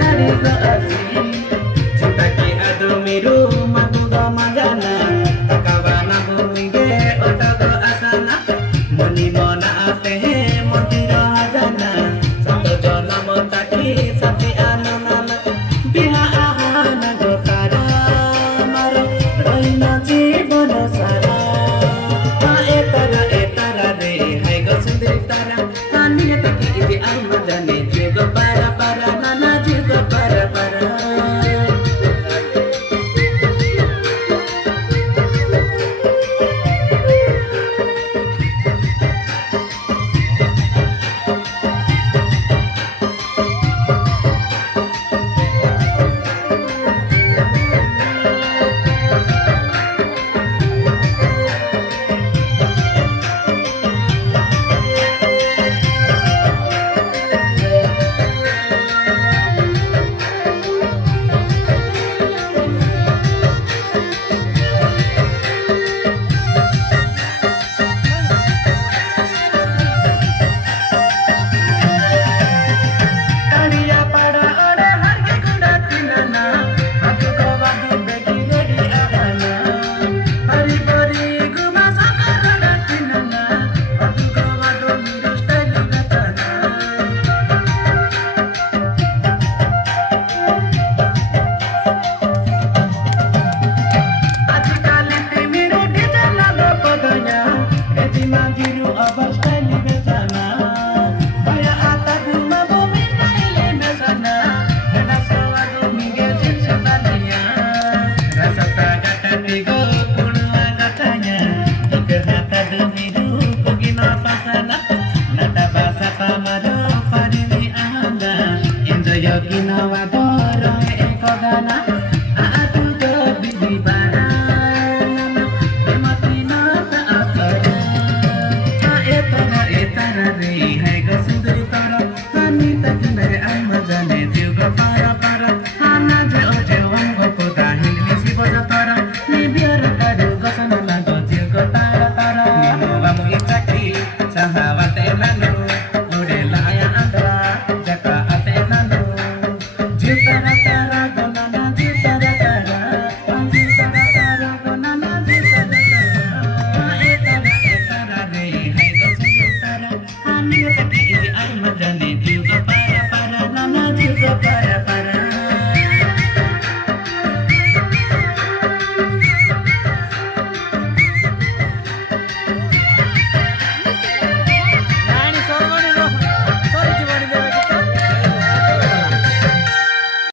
dari go asli cinta ki adu miru magu go magana takawana bumi ge otago asana moni mona ate he mondiro hajana sato jona montaki sati ananana biha ahana go tara maro roina jibon sara etara re hai go sundri tara nani taki iti almadane juga para para nana juga para para Para